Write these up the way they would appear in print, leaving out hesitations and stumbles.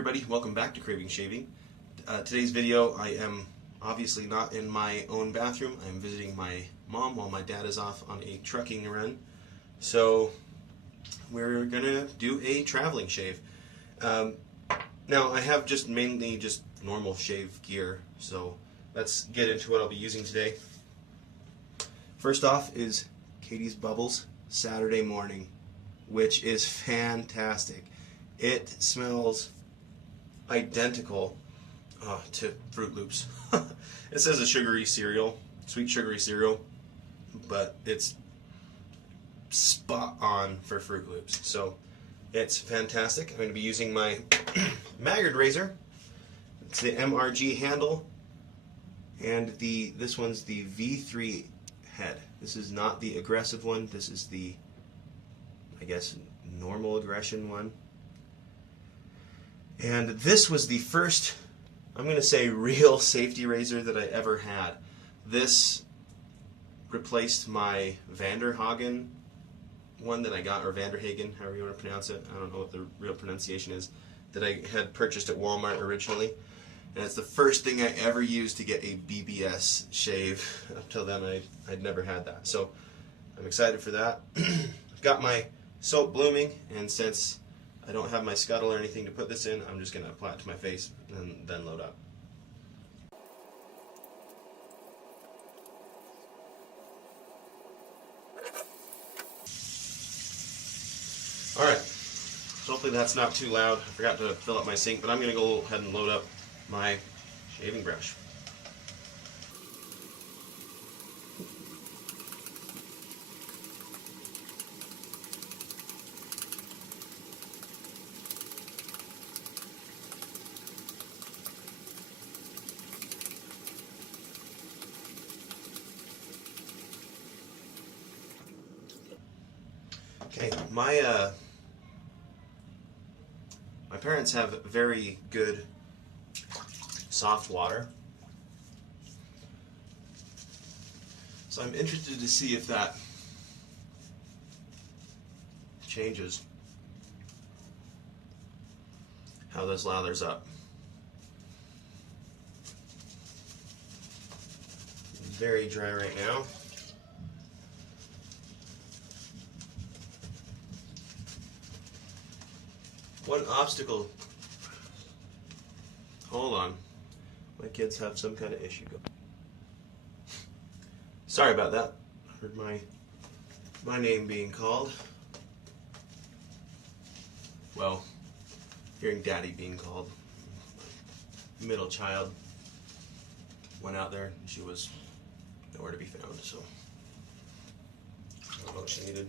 everybody, welcome back to Craving Shaving. Today's video, I am obviously not in my own bathroom. I'm visiting my mom while my dad is off on a trucking run. So we're gonna do a traveling shave. Now I have mainly just normal shave gear, so let's get into what I'll be using today. First off is Catie's Bubbles Saturday Morning, which is fantastic. It smells identical to Fruit Loops. It says a sugary cereal, sweet sugary cereal, but it's spot on for Fruit Loops. So it's fantastic. I'm going to be using my Maggard razor. It's the MRG handle, and this one's the V3 head. This is not the aggressive one. This is the, I guess, normal aggression one. And this was the first, I'm going to say, real safety razor that I ever had. This replaced my Vanderhagen one that I got, or Vanderhagen, however you want to pronounce it. I don't know what the real pronunciation is, that I had purchased at Walmart originally. And it's the first thing I ever used to get a BBS shave. Up till then, I'd never had that. So I'm excited for that. I've got my soap blooming, and since I don't have my scuttle or anything to put this in, I'm just going to apply it to my face and then load up. Alright, so hopefully that's not too loud. I forgot to fill up my sink, but I'm going to go ahead and load up my shaving brush. Okay, my parents have very good soft water, so I'm interested to see if that changes how this lathers up. It's very dry right now. One obstacle. Hold on. My kids have some kind of issue going. Sorry about that. I heard my name being called. Well, hearing Daddy being called. Middle child went out there and she was nowhere to be found, so I don't know what she needed.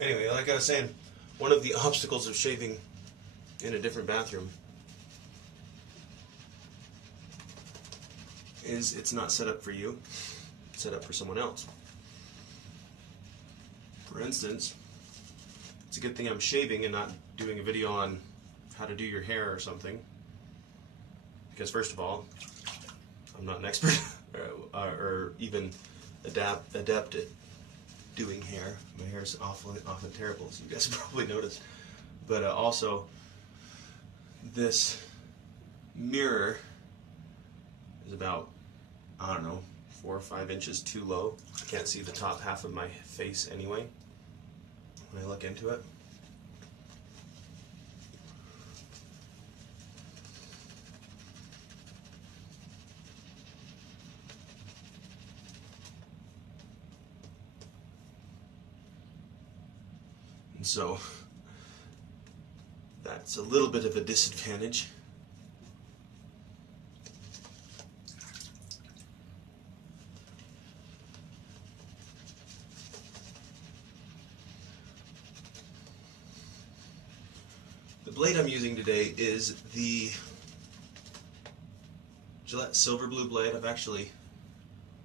Anyway, like I was saying, one of the obstacles of shaving in a different bathroom is it's not set up for you, it's set up for someone else. For instance, it's a good thing I'm shaving and not doing a video on how to do your hair or something, because first of all, I'm not an expert or even adept at doing hair. My hair is often terrible, as you guys probably noticed. But also, this mirror is about, I don't know, 4 or 5 inches too low. I can't see the top half of my face anyway when I look into it. And so that's a little bit of a disadvantage. The blade I'm using today is the Gillette Silver Blue blade. I've actually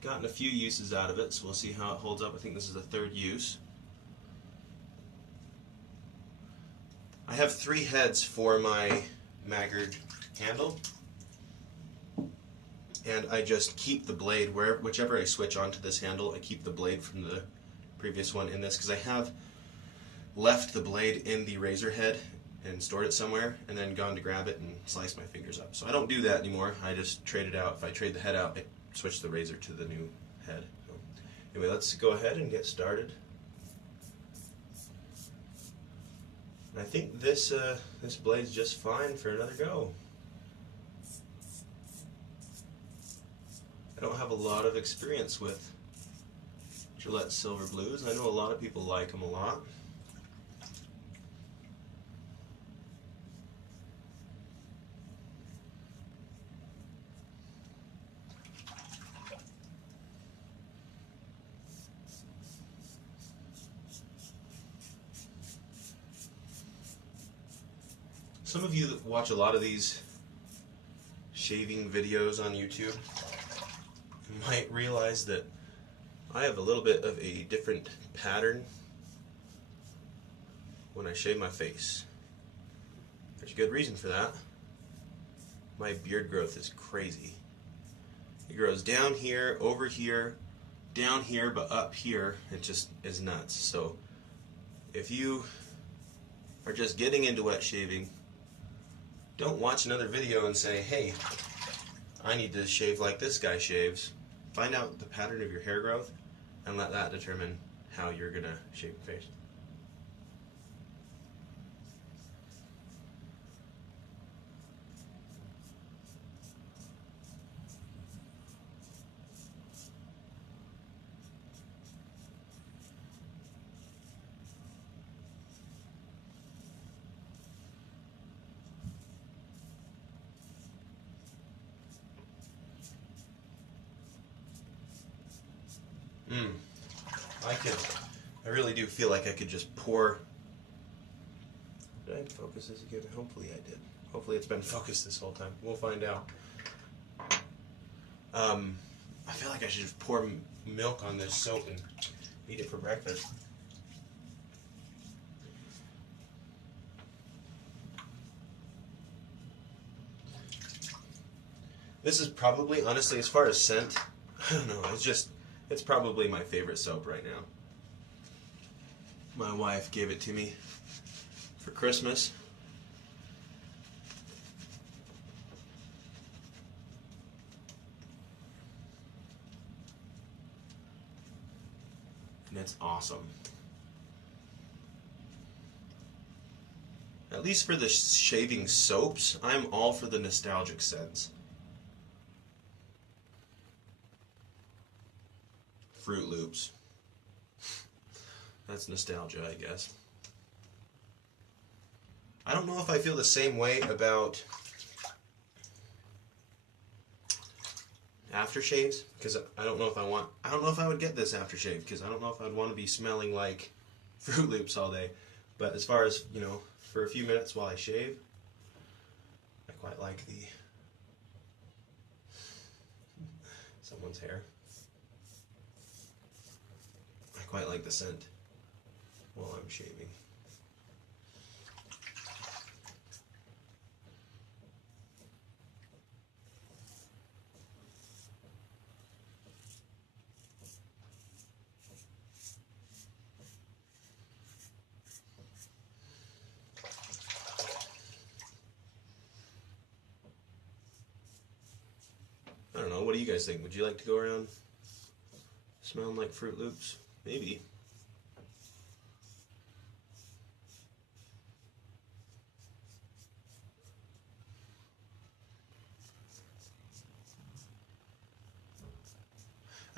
gotten a few uses out of it, so we'll see how it holds up. I think this is the 3rd use. I have 3 heads for my Maggard handle, and I just keep the blade whichever I switch onto this handle. I keep the blade from the previous one in this because I have left the blade in the razor head and stored it somewhere and then gone to grab it and slice my fingers up. So I don't do that anymore. I just trade it out. If I trade the head out, I switch the razor to the new head. So anyway, let's go ahead and get started. I think this this blade's just fine for another go. I don't have a lot of experience with Gillette Silver Blues. I know a lot of people like them a lot. Some of you that watch a lot of these shaving videos on YouTube might realize that I have a little bit of a different pattern when I shave my face. There's a good reason for that. My beard growth is crazy. It grows down here, over here, down here, but up here. It just is nuts. So if you are just getting into wet shaving, don't watch another video and say, hey, I need to shave like this guy shaves. Find out the pattern of your hair growth and let that determine how you're going to shave your face. I really do feel like I could just pour. Did I focus this again? Hopefully I did. Hopefully it's been focused this whole time. We'll find out. I feel like I should just pour milk on this soap and eat it for breakfast. This is probably, honestly, as far as scent, I don't know, it's probably my favorite soap right now. My wife gave it to me for Christmas. And it's awesome. At least for the shaving soaps, I'm all for the nostalgic scents. Fruit Loops. That's nostalgia, I guess. I don't know if I feel the same way about aftershaves, because I don't know if I would get this aftershave, because I don't know if I'd want to be smelling like Fruit Loops all day. But as far as, you know, for a few minutes while I shave, I quite like someone's hair. I quite like the scent while I'm shaving. I don't know, what do you guys think? Would you like to go around smelling like Fruit Loops? Maybe.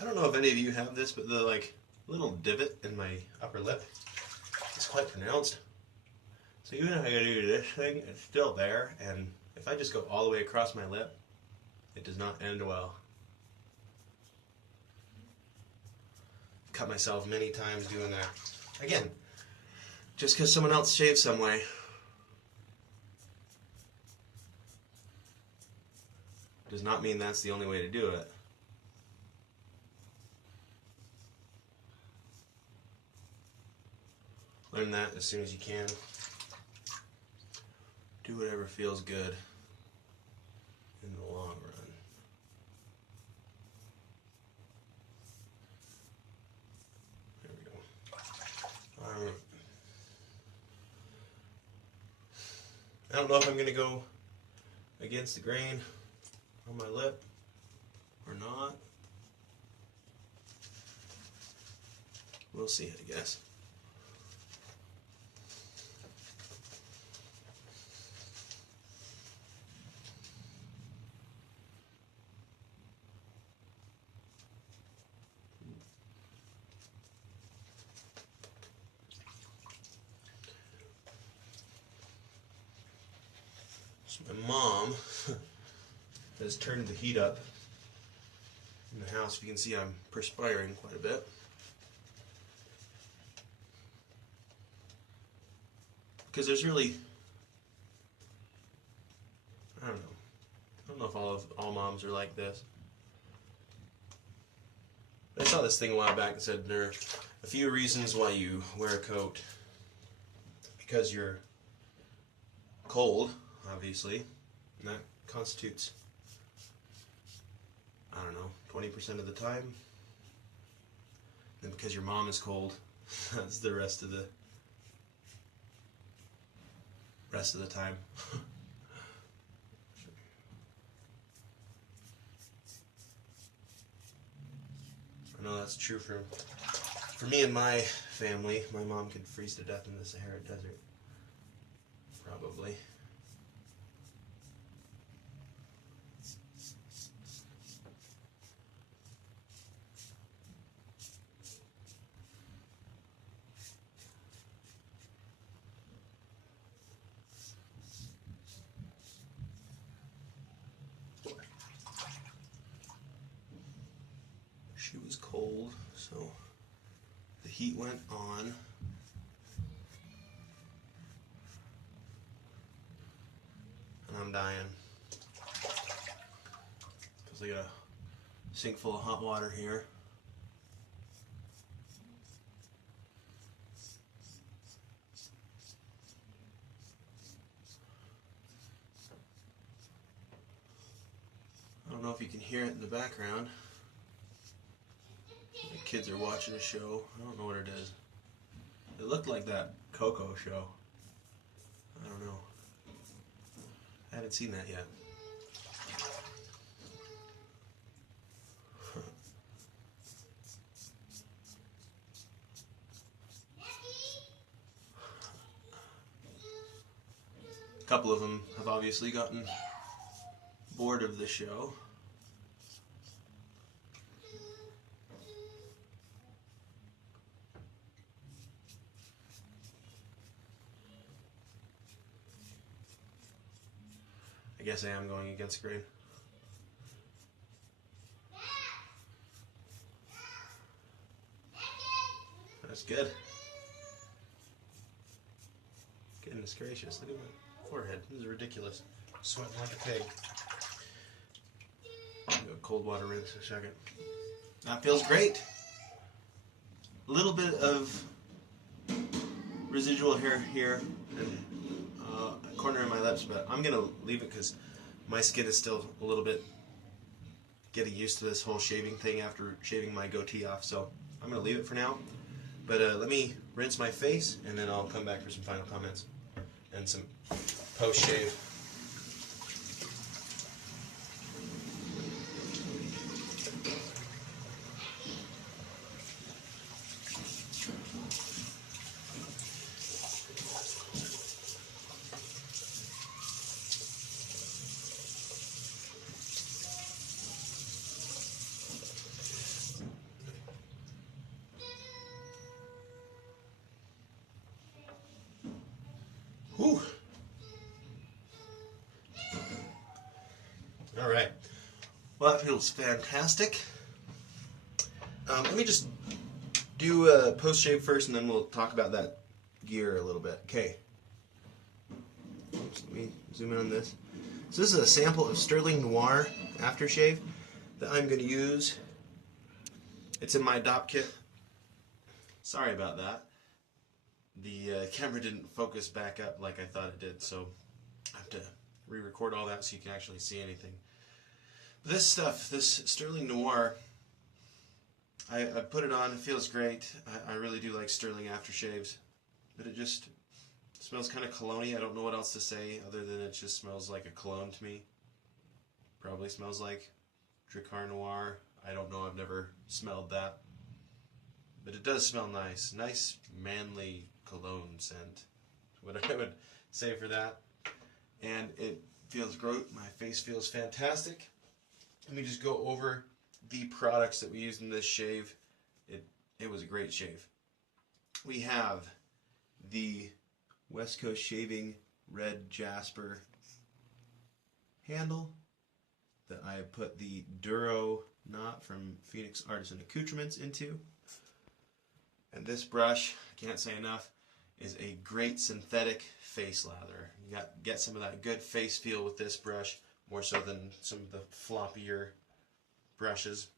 I don't know if any of you have this, but the little divot in my upper lip is quite pronounced. So even if I do this thing, it's still there, and if I just go all the way across my lip, it does not end well. I've cut myself many times doing that. Again, just because someone else shaves some way does not mean that's the only way to do it. Learn that as soon as you can. Do whatever feels good in the long run. There we go. I don't know if I'm going to go against the grain on my lip or not. We'll see, I guess. So my mom has turned the heat up in the house. If you can see, I'm perspiring quite a bit. Because there's really, I don't know if all moms are like this. I saw this thing a while back that said there are a few reasons why you wear a coat. Because you're cold, obviously, and that constitutes, I don't know, 20% of the time. And because your mom is cold, that's the rest of the time. I know that's true for me and my family. My mom could freeze to death in the Sahara Desert. Probably. She was cold, so the heat went on. And I'm dying. Because I got a sink full of hot water here. I don't know if you can hear it in the background. The kids are watching a show. I don't know what it is. It looked like that Coco show. I don't know. I haven't seen that yet. A couple of them have obviously gotten bored of the show. I guess I am going against the grain. That's good. Goodness gracious, look at my forehead. This is ridiculous. I'm sweating like a pig. I'll do a cold water rinse in a second. That feels great. A little bit of residual hair here and a corner of my lips, but I'm going to leave it because my skin is still a little bit getting used to this whole shaving thing after shaving my goatee off, so I'm going to leave it for now. But let me rinse my face and then I'll come back for some final comments and some post-shave. Whew. All right. Well, that feels fantastic. Let me just do a post-shave first, and then we'll talk about that gear a little bit. Okay. Oops, let me zoom in on this. So this is a sample of Sterling Noir aftershave that I'm going to use. It's in my adopt kit. Sorry about that. The camera didn't focus back up like I thought it did, so I have to re-record all that so you can actually see anything. This stuff, this Sterling Noir, I put it on, it feels great. I really do like Sterling aftershaves, but it just smells kind of cologne-y. I don't know what else to say other than it just smells like a cologne to me. Probably smells like Dracar Noir. I don't know, I've never smelled that. But it does smell nice. Nice, manly cologne scent. What I would say for that. And it feels great. My face feels fantastic. Let me just go over the products that we used in this shave. It was a great shave. We have the West Coast Shaving Red Jasper handle that I put the Duro knot from Phoenix Artisan Accoutrements into. And this brush, I can't say enough, is a great synthetic face lather. You get some of that good face feel with this brush, more so than some of the floppier brushes.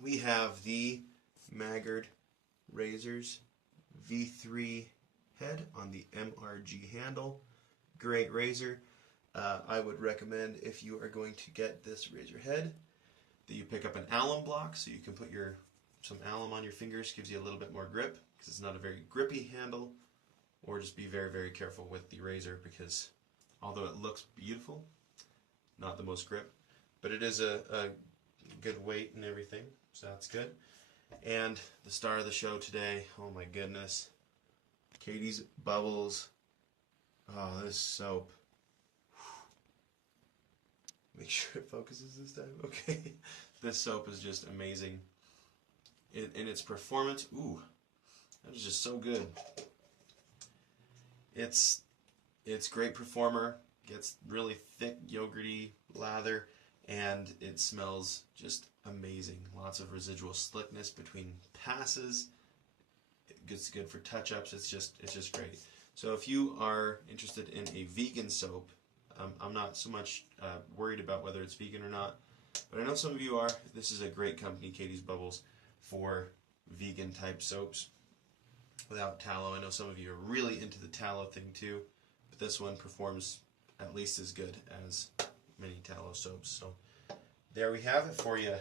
We have the Maggard Razors V3 head on the MRG handle. Great razor. I would recommend, if you are going to get this razor head, that you pick up an alum block so you can put some alum on your fingers. Gives you a little bit more grip because it's not a very grippy handle. Or just be very, very careful with the razor because although it looks beautiful, not the most grip, but it is a good weight and everything, so that's good. And the star of the show today, oh my goodness, Catie's Bubbles. Oh, this soap. Make sure it focuses this time. Okay. This soap is just amazing. In its performance, ooh, that is just so good. It's great performer, gets really thick yogurty lather, and it smells just amazing. Lots of residual slickness between passes. It's good for touch-ups. It's just great. So if you are interested in a vegan soap, I'm not so much worried about whether it's vegan or not, but I know some of you are. This is a great company, Catie's Bubbles, for vegan type soaps without tallow. I know some of you are really into the tallow thing too, but this one performs at least as good as many tallow soaps. So there we have it for you.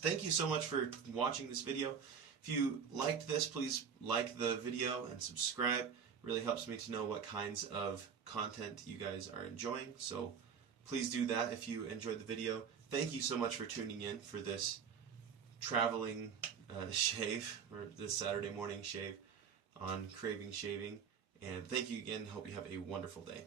Thank you so much for watching this video. If you liked this, please like the video and subscribe. It really helps me to know what kinds of content you guys are enjoying. So please do that if you enjoyed the video. Thank you so much for tuning in for this traveling shave, or this Saturday morning shave on Craving Shaving. And thank you again. Hope you have a wonderful day.